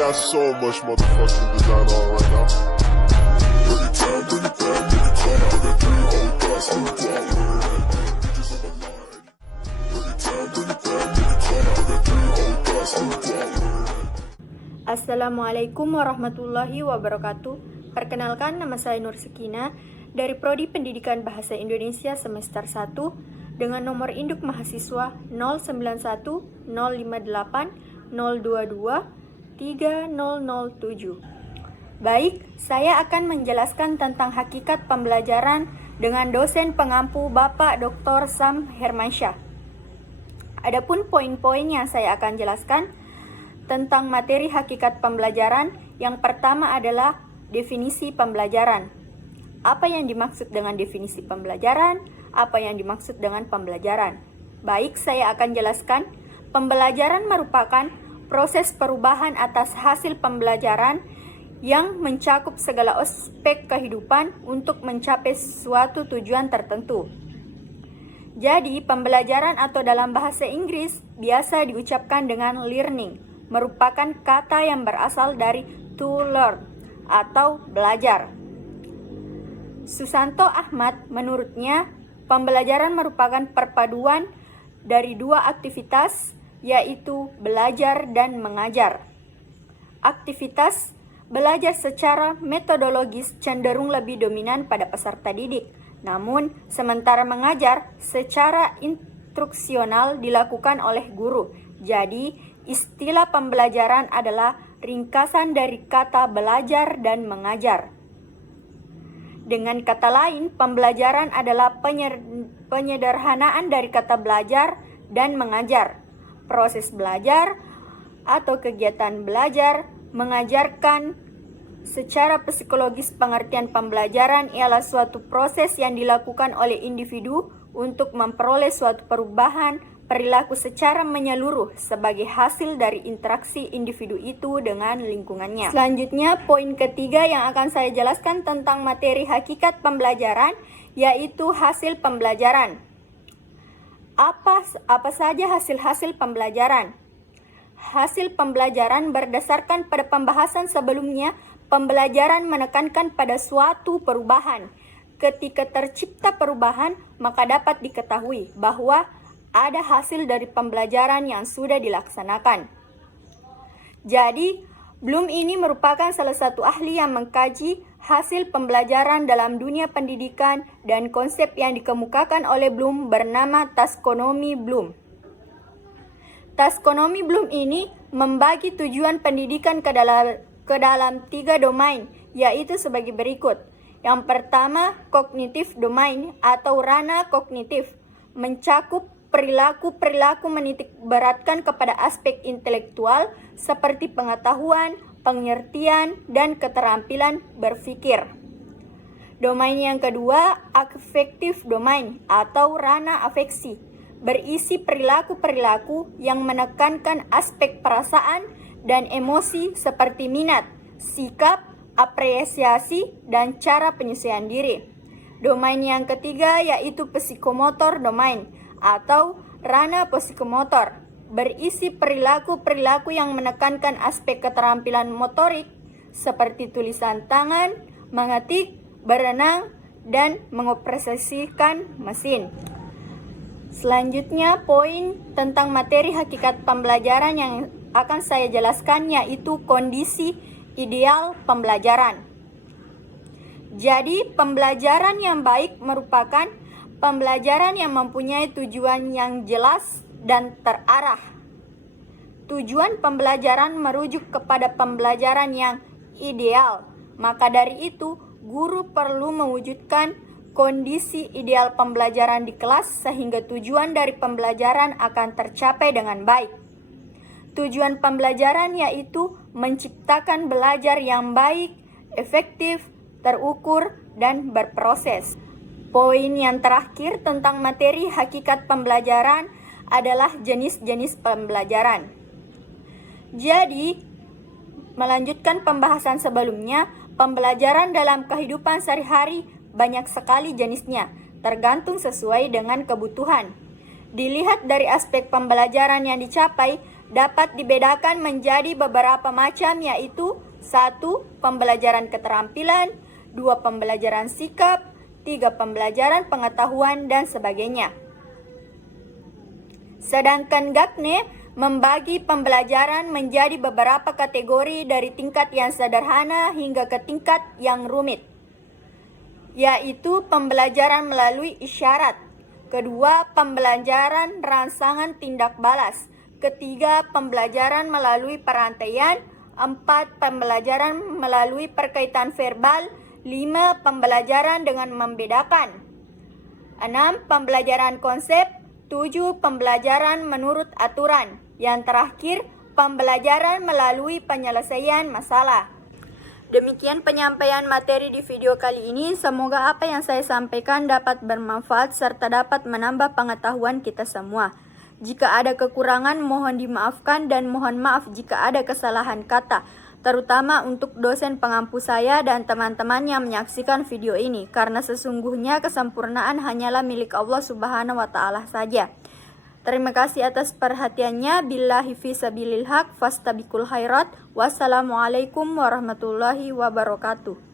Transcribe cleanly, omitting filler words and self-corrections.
got so much motherfucking design on right now. Bring it down, bring it down, bring it down. I got 3 old guys on the block. Bitches on the line. Bring it down, bring it down, bring it down. I got 3 old guys on the block. Assalamualaikum warahmatullahi wabarakatuh. Perkenalkan, nama saya Nur Sekina dari Prodi Pendidikan Bahasa Indonesia semester 1 dengan nomor induk mahasiswa 091 058 022 3007. Baik, saya akan menjelaskan tentang hakikat pembelajaran dengan dosen pengampu Bapak Dr. Sam Hermansyah. Adapun poin-poin yang saya akan jelaskan tentang materi hakikat pembelajaran, yang pertama adalah definisi pembelajaran. Apa yang dimaksud dengan definisi pembelajaran? Apa yang dimaksud dengan pembelajaran? Baik, saya akan jelaskan. Pembelajaran merupakan proses perubahan atas hasil pembelajaran yang mencakup segala aspek kehidupan untuk mencapai suatu tujuan tertentu. Jadi, pembelajaran atau dalam bahasa Inggris biasa diucapkan dengan learning, merupakan kata yang berasal dari to learn atau belajar. Susanto Ahmad menurutnya, pembelajaran merupakan perpaduan dari dua aktivitas, yaitu belajar dan mengajar. Aktivitas belajar secara metodologis cenderung lebih dominan pada peserta didik. Namun, sementara mengajar secara instruksional dilakukan oleh guru. Jadi, istilah pembelajaran adalah ringkasan dari kata belajar dan mengajar. Dengan kata lain, pembelajaran adalah penyederhanaan dari kata belajar dan mengajar. Proses belajar atau kegiatan belajar mengajarkan secara psikologis. Pengertian pembelajaran ialah suatu proses yang dilakukan oleh individu untuk memperoleh suatu perubahan perilaku secara menyeluruh sebagai hasil dari interaksi individu itu dengan lingkungannya. Selanjutnya, poin ketiga yang akan saya jelaskan tentang materi hakikat pembelajaran, yaitu hasil pembelajaran. Apa saja hasil-hasil pembelajaran? Hasil pembelajaran berdasarkan pada pembahasan sebelumnya, pembelajaran menekankan pada suatu perubahan. Ketika tercipta perubahan, maka dapat diketahui bahwa ada hasil dari pembelajaran yang sudah dilaksanakan. Jadi, Bloom ini merupakan salah satu ahli yang mengkaji hasil pembelajaran dalam dunia pendidikan, dan konsep yang dikemukakan oleh Bloom bernama taksonomi Bloom. Taksonomi Bloom ini membagi tujuan pendidikan ke dalam 3 domain, yaitu sebagai berikut. Yang pertama, kognitif domain atau ranah kognitif, mencakup perilaku-perilaku menitik beratkan kepada aspek intelektual seperti pengetahuan, pengertian, dan keterampilan berpikir. Domain yang kedua, afektif domain atau ranah afeksi, berisi perilaku-perilaku yang menekankan aspek perasaan dan emosi seperti minat, sikap, apresiasi, dan cara penyesuaian diri. Domain yang ketiga yaitu psikomotor domain atau ranah psikomotor, berisi perilaku-perilaku yang menekankan aspek keterampilan motorik seperti tulisan tangan, mengetik, berenang, dan mengoperasikan mesin. Selanjutnya, poin tentang materi hakikat pembelajaran yang akan saya jelaskan yaitu kondisi ideal pembelajaran. Jadi, pembelajaran yang baik merupakan pembelajaran yang mempunyai tujuan yang jelas dan terarah. Tujuan pembelajaran merujuk kepada pembelajaran yang ideal. Maka dari itu, guru perlu mewujudkan kondisi ideal pembelajaran di kelas sehingga tujuan dari pembelajaran akan tercapai dengan baik. Tujuan pembelajaran yaitu menciptakan belajar yang baik, efektif, terukur, dan berproses. Poin yang terakhir tentang materi hakikat pembelajaran adalah jenis-jenis pembelajaran. Jadi, melanjutkan pembahasan sebelumnya, pembelajaran dalam kehidupan sehari-hari banyak sekali jenisnya, tergantung sesuai dengan kebutuhan. Dilihat dari aspek pembelajaran yang dicapai, dapat dibedakan menjadi beberapa macam, yaitu 1. Pembelajaran keterampilan, 2. Pembelajaran sikap, 3. Pembelajaran pengetahuan, dan sebagainya. Sedangkan Gagne membagi pembelajaran menjadi beberapa kategori dari tingkat yang sederhana hingga ke tingkat yang rumit, yaitu pembelajaran melalui isyarat, kedua pembelajaran rangsangan tindak balas, ketiga pembelajaran melalui perantaian, 4 pembelajaran melalui perkaitan verbal, 5 pembelajaran dengan membedakan, 6 pembelajaran konsep, 7 pembelajaran menurut aturan, yang terakhir pembelajaran melalui penyelesaian masalah. Demikian penyampaian materi di video kali ini. Semoga apa yang saya sampaikan dapat bermanfaat serta dapat menambah pengetahuan kita semua. Jika ada kekurangan mohon dimaafkan dan mohon maaf jika ada kesalahan kata, terutama untuk dosen pengampu saya dan teman-teman yang menyaksikan video ini, karena sesungguhnya kesempurnaan hanyalah milik Allah Subhanahu wa Ta'ala saja. Terima kasih atas perhatiannya. Billahi fi sabilil haq fastabiqul khairat. Wassalamualaikum warahmatullahi wabarakatuh.